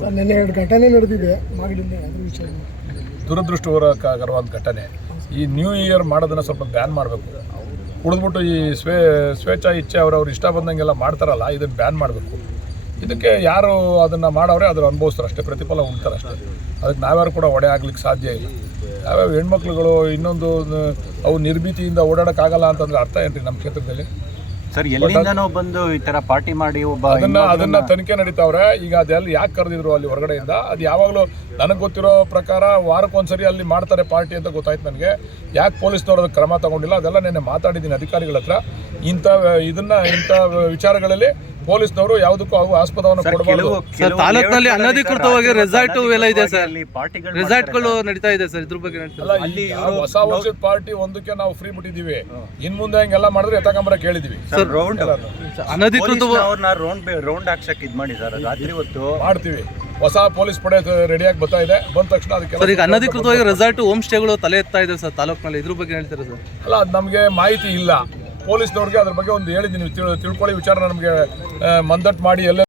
Sir ನೆನ್ನೆ 2 ಘಟನೆ ನಡೆದಿದೆ ಮಾಗಡಿಯಲ್ಲಿ, ಅದ್ರ ವಿಚಾರ ದುರದೃಷ್ಟಕರವಾದ ಘಟನೆ. ಈ ನ್ಯೂ ಇಯರ್ ಮಾಡೋದನ್ನು ಸ್ವಲ್ಪ ಬ್ಯಾನ್ ಮಾಡಬೇಕು. ಕುಡಿದ್ಬಿಟ್ಟು ಈ ಸ್ವೇಚ್ಛಾ ಇಚ್ಛೆ ಅವ್ರವ್ರು ಇಷ್ಟ ಬಂದಂಗೆಲ್ಲ ಮಾಡ್ತಾರಲ್ಲ, ಇದನ್ನು ಬ್ಯಾನ್ ಮಾಡಬೇಕು. ಇದಕ್ಕೆ ಯಾರು ಅದನ್ನು ಮಾಡವ್ರೆ ಅದ್ರ ಅನುಭವಿಸ್ತಾರೆ ಅಷ್ಟೇ, ಪ್ರತಿಫಲ ಉಣ್ತಾರೆ ಅಷ್ಟೇ. ಅದಕ್ಕೆ ನಾವ್ಯಾರು ಕೂಡ ಹೊಡೆ ಆಗ್ಲಿಕ್ಕೆ ಸಾಧ್ಯ ಇಲ್ಲ. ಯಾವ್ಯಾವ ಹೆಣ್ಮಕ್ಳುಗಳು ಇನ್ನೊಂದು ಅವು ನಿರ್ಭೀತಿಯಿಂದ ಓಡಾಡೋಕ್ಕಾಗಲ್ಲ ಅಂತಂದ್ರೆ ಅರ್ಥ ಏನ್ರಿ ನಮ್ಮ ಕ್ಷೇತ್ರದಲ್ಲಿ? ಸರ್ ಎಲ್ಲಿಂದನೋ ಬಂದು ಈ ತರ ಪಾರ್ಟಿ ಮಾಡಿ ಅದನ್ನ ತನಿಖೆ ನಡೀತಾವ್ರೆ. ಈಗ ಅದೆಲ್ಲ ಯಾಕೆ ಕರೆದಿದ್ರು ಅಲ್ಲಿ ಹೊರಗಡೆಯಿಂದ, ಅದು ಯಾವಾಗಲೂ ನನಗೆ ಗೊತ್ತಿರೋ ಪ್ರಕಾರ ವಾರಕ್ಕೊಂದ್ಸರಿ ಅಲ್ಲಿ ಮಾಡ್ತಾರೆ ಪಾರ್ಟಿ ಅಂತ ಗೊತ್ತಾಯ್ತು ನನಗೆ. ಯಾಕೆ ಪೊಲೀಸ್ನವ್ರು ಅದಕ್ಕೆ ಕ್ರಮ ತಗೊಂಡಿಲ್ಲ ಅದೆಲ್ಲ ನೆನ್ನೆ ಮಾತಾಡಿದ್ದೀನಿ ಅಧಿಕಾರಿಗಳ ಹತ್ರ. ಇಂಥ ವಿಚಾರಗಳಲ್ಲಿ ಪೊಲೀಸ್ನವರು ಯಾವುದಕ್ಕೂ ಆಸ್ಪದವನ್ನು ಕೊಡಬಾರ್ದು. ತಾಲೂಕಿನಲ್ಲಿ ಅನಧಿಕೃತವಾಗಿ ರೆಸಾರ್ಟ್ ಎಲ್ಲ ಇದೆ ಸರ್, ರೆಸಾರ್ಟ್ಗಳು ನಡೀತಾ ಇದೆ ಸರ್, ಇದ್ರ ಬಗ್ಗೆ ಅಲ್ಲಿ ಹೊಸ ವರ್ಷದ ಪಾರ್ಟಿ ಒಂದಕ್ಕೆ ನಾವು ಫ್ರೀ ಬಿಟ್ಟಿದ್ದೀವಿ. ಇನ್ ಮುಂದೆ ಹಂಗೆಲ್ಲ ಮಾಡಿದ್ರೆ ಎತ್ತಕಂಬರ ಕೇಳಿದೀವಿ. ಅನಧಿಕೃತ ರೌಂಡ್ ಹಾಕ್ಸಕ್ ಇದ್ ಮಾಡಿ ಸರ್, ರಾತ್ರಿ ಹೊತ್ತು ಮಾಡ್ತೀವಿ. ಹೊಸ ಪೊಲೀಸ್ ಪಡೆ ರೆಡಿಯಾಗಿ ಬರ್ತಾ ಇದೆ. ಬಂದ ತಕ್ಷಣ ಅದಕ್ಕೆ ಈಗ ಅನಧಿಕೃತವಾಗಿ ರೆಸಾರ್ಟ್ ಹೋಮ್ ಸ್ಟೇಗಳು ತಲೆ ಎತ್ತಾ ಇದೆ ಸರ್ ತಾಲೂಕಿನಲ್ಲಿ, ಇದ್ರ ಬಗ್ಗೆ ಹೇಳ್ತಾರೆ ಸರ್? ಅಲ್ಲ, ಅದು ನಮಗೆ ಮಾಹಿತಿ ಇಲ್ಲ. ಪೊಲೀಸ್ನವ್ರಿಗೆ ಅದ್ರ ಬಗ್ಗೆ ಒಂದು ಹೇಳಿದ್ದೀನಿ, ತಿಳ್ಕೊಳ್ಳಿ ವಿಚಾರ ನಮಗೆ ಮಂದಟ್ಟು ಮಾಡಿ ಎಲ್ಲ